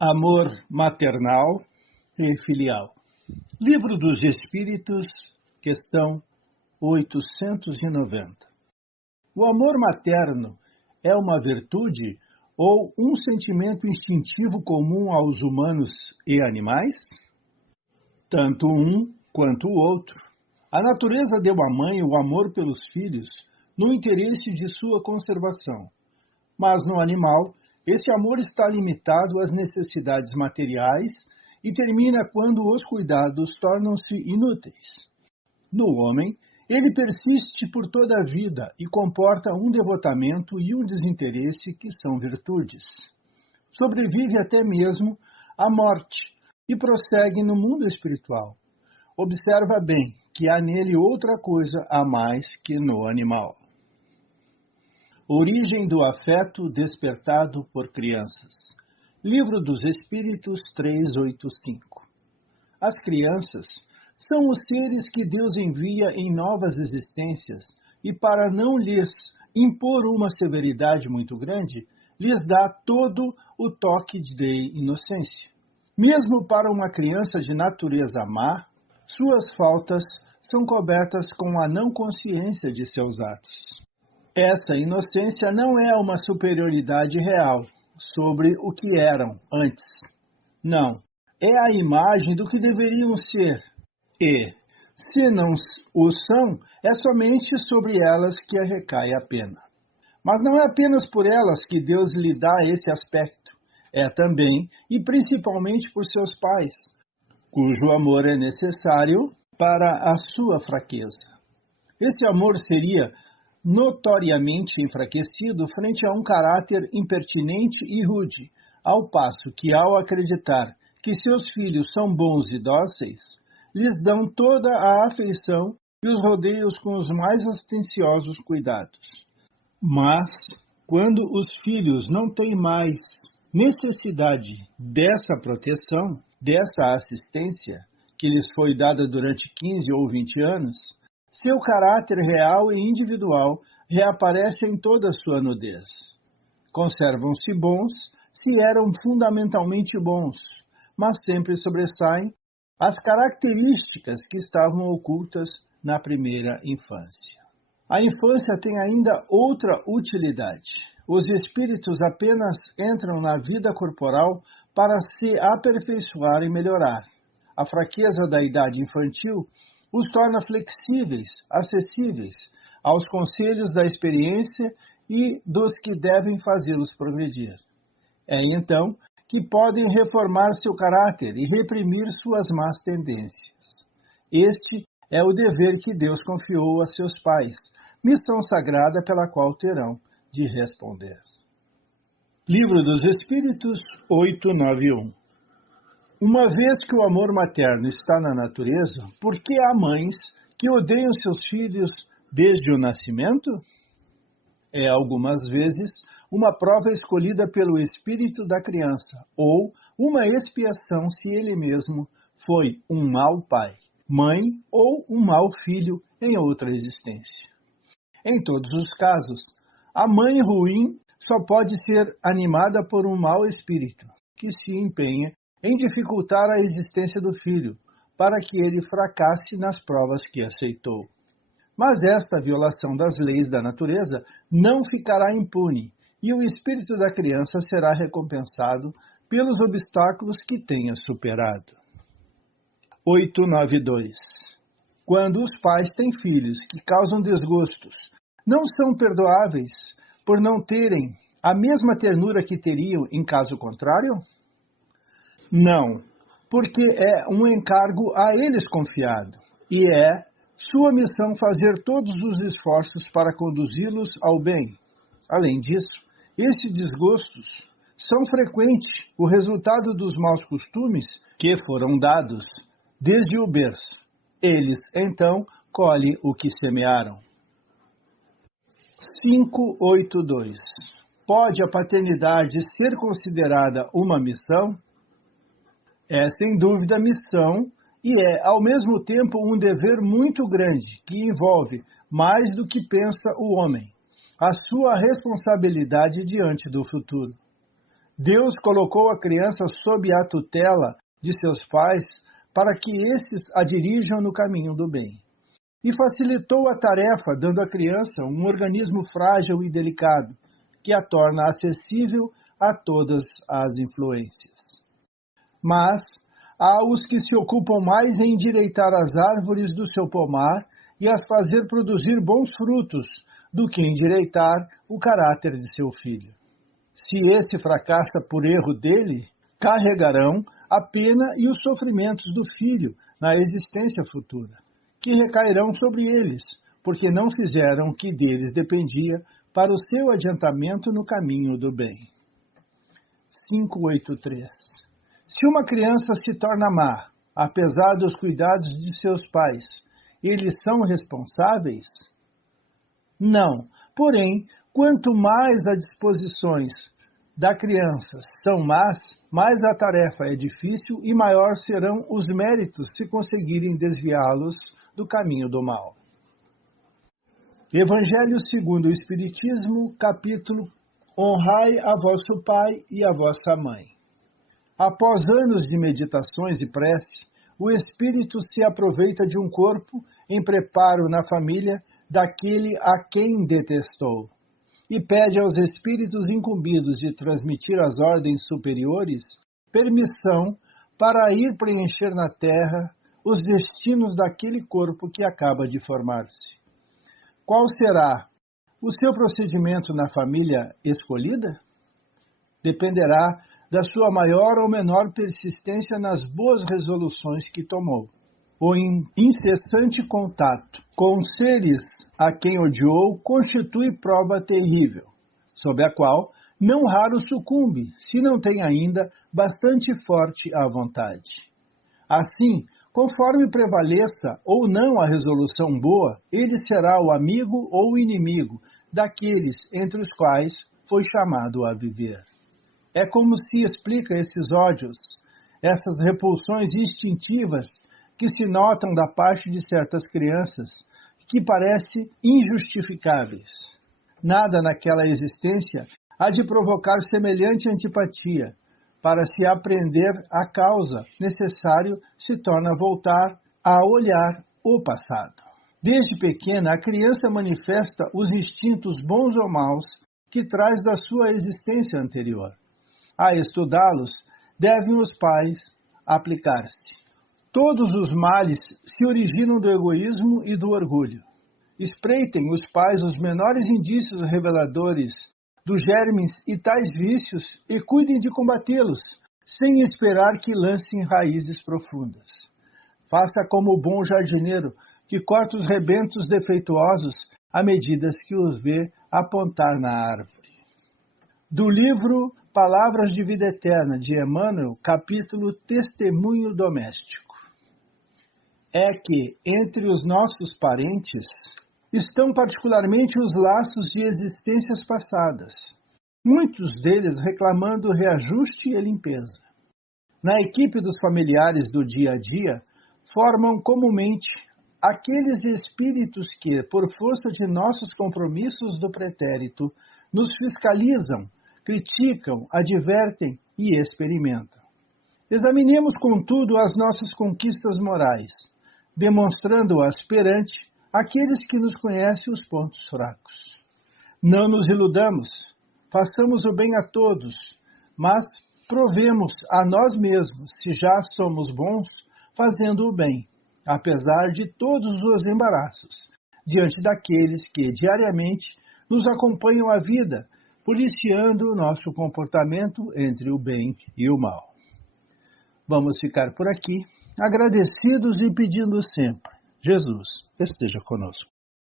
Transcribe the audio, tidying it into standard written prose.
Amor maternal e filial. Livro dos Espíritos, questão 890. O amor materno é uma virtude ou um sentimento instintivo comum aos humanos e animais? Tanto um quanto o outro. A natureza deu à mãe o amor pelos filhos no interesse de sua conservação. Mas no animal, esse amor está limitado às necessidades materiais e termina quando os cuidados tornam-se inúteis. No homem, ele persiste por toda a vida e comporta um devotamento e um desinteresse que são virtudes. Sobrevive até mesmo à morte e prossegue no mundo espiritual. Observa bem que há nele outra coisa a mais que no animal. Origem do afeto despertado por crianças. Livro dos Espíritos 385. As crianças são os seres que Deus envia em novas existências e, para não lhes impor uma severidade muito grande, lhes dá todo o toque de inocência. Mesmo para uma criança de natureza má, suas faltas são cobertas com a não consciência de seus atos. Essa inocência não é uma superioridade real sobre o que eram antes. Não, é a imagem do que deveriam ser. E, se não o são, é somente sobre elas que recai a pena. Mas não é apenas por elas que Deus lhe dá esse aspecto. É também e principalmente por seus pais, cujo amor é necessário para a sua fraqueza. Esse amor seria notoriamente enfraquecido frente a um caráter impertinente e rude, ao passo que, ao acreditar que seus filhos são bons e dóceis, lhes dão toda a afeição e os rodeios com os mais ostensiosos cuidados. Mas, quando os filhos não têm mais necessidade dessa proteção, dessa assistência, que lhes foi dada durante 15 ou 20 anos, seu caráter real e individual reaparece em toda a sua nudez. Conservam-se bons se eram fundamentalmente bons, mas sempre sobressaem as características que estavam ocultas na primeira infância. A infância tem ainda outra utilidade. Os espíritos apenas entram na vida corporal para se aperfeiçoar e melhorar. A fraqueza da idade infantil os torna flexíveis, acessíveis aos conselhos da experiência e dos que devem fazê-los progredir. É então que podem reformar seu caráter e reprimir suas más tendências. Este é o dever que Deus confiou a seus pais, missão sagrada pela qual terão de responder. Livro dos Espíritos 891. Uma vez que o amor materno está na natureza, por que há mães que odeiam seus filhos desde o nascimento? É algumas vezes uma prova escolhida pelo espírito da criança, ou uma expiação se ele mesmo foi um mau pai, mãe ou um mau filho em outra existência. Em todos os casos, a mãe ruim só pode ser animada por um mau espírito, que se empenha em dificultar a existência do filho, para que ele fracasse nas provas que aceitou. Mas esta violação das leis da natureza não ficará impune, e o espírito da criança será recompensado pelos obstáculos que tenha superado. 892. Quando os pais têm filhos que causam desgostos, não são perdoáveis por não terem a mesma ternura que teriam em caso contrário? Não, porque é um encargo a eles confiado, e é sua missão fazer todos os esforços para conduzi-los ao bem. Além disso, esses desgostos são frequentes o resultado dos maus costumes que foram dados desde o berço. Eles, então, colhem o que semearam. 582. Pode a paternidade ser considerada uma missão? É, sem dúvida, missão e é, ao mesmo tempo, um dever muito grande que envolve mais do que pensa o homem, a sua responsabilidade diante do futuro. Deus colocou a criança sob a tutela de seus pais para que esses a dirijam no caminho do bem. E facilitou a tarefa, dando à criança um organismo frágil e delicado, que a torna acessível a todas as influências. Mas há os que se ocupam mais em endireitar as árvores do seu pomar e as fazer produzir bons frutos, do que endireitar o caráter de seu filho. Se esse fracassa por erro dele, carregarão a pena e os sofrimentos do filho na existência futura, que recairão sobre eles, porque não fizeram o que deles dependia para o seu adiantamento no caminho do bem. 583. Se uma criança se torna má, apesar dos cuidados de seus pais, eles são responsáveis? Não. Porém, quanto mais as disposições da criança são más, mais a tarefa é difícil e maior serão os méritos se conseguirem desviá-los do caminho do mal. Evangelho segundo o Espiritismo, capítulo Honrai a vosso pai e a vossa mãe. Após anos de meditações e prece, o espírito se aproveita de um corpo em preparo na família daquele a quem detestou, e pede aos espíritos incumbidos de transmitir às ordens superiores permissão para ir preencher na terra os destinos daquele corpo que acaba de formar-se. Qual será o seu procedimento na família escolhida? Dependerá da sua maior ou menor persistência nas boas resoluções que tomou. O incessante contato com seres a quem odiou constitui prova terrível, sob a qual não raro sucumbe, se não tem ainda bastante forte a vontade. Assim, conforme prevaleça ou não a resolução boa, ele será o amigo ou o inimigo daqueles entre os quais foi chamado a viver. É como se explica esses ódios, essas repulsões instintivas que se notam da parte de certas crianças, que parecem injustificáveis. Nada naquela existência há de provocar semelhante antipatia. Para se aprender a causa, necessário se torna voltar a olhar o passado. Desde pequena, a criança manifesta os instintos bons ou maus que traz da sua existência anterior. A estudá-los, devem os pais aplicar-se. Todos os males se originam do egoísmo e do orgulho. Espreitem os pais os menores indícios reveladores dos germes e tais vícios e cuidem de combatê-los, sem esperar que lancem raízes profundas. Faça como o bom jardineiro, que corta os rebentos defeituosos à medida que os vê apontar na árvore. Do livro Palavras de Vida Eterna, de Emmanuel, capítulo Testemunho Doméstico. É que, entre os nossos parentes, estão particularmente os laços de existências passadas, muitos deles reclamando reajuste e limpeza. Na equipe dos familiares do dia a dia, formam comumente aqueles espíritos que, por força de nossos compromissos do pretérito, nos fiscalizam, criticam, advertem e experimentam. Examinemos, contudo, as nossas conquistas morais, demonstrando-as perante aqueles que nos conhecem os pontos fracos. Não nos iludamos, façamos o bem a todos, mas provemos a nós mesmos se já somos bons fazendo o bem, apesar de todos os embaraços, diante daqueles que diariamente nos acompanham a vida, policiando o nosso comportamento entre o bem e o mal. Vamos ficar por aqui, agradecidos e pedindo sempre: Jesus esteja conosco.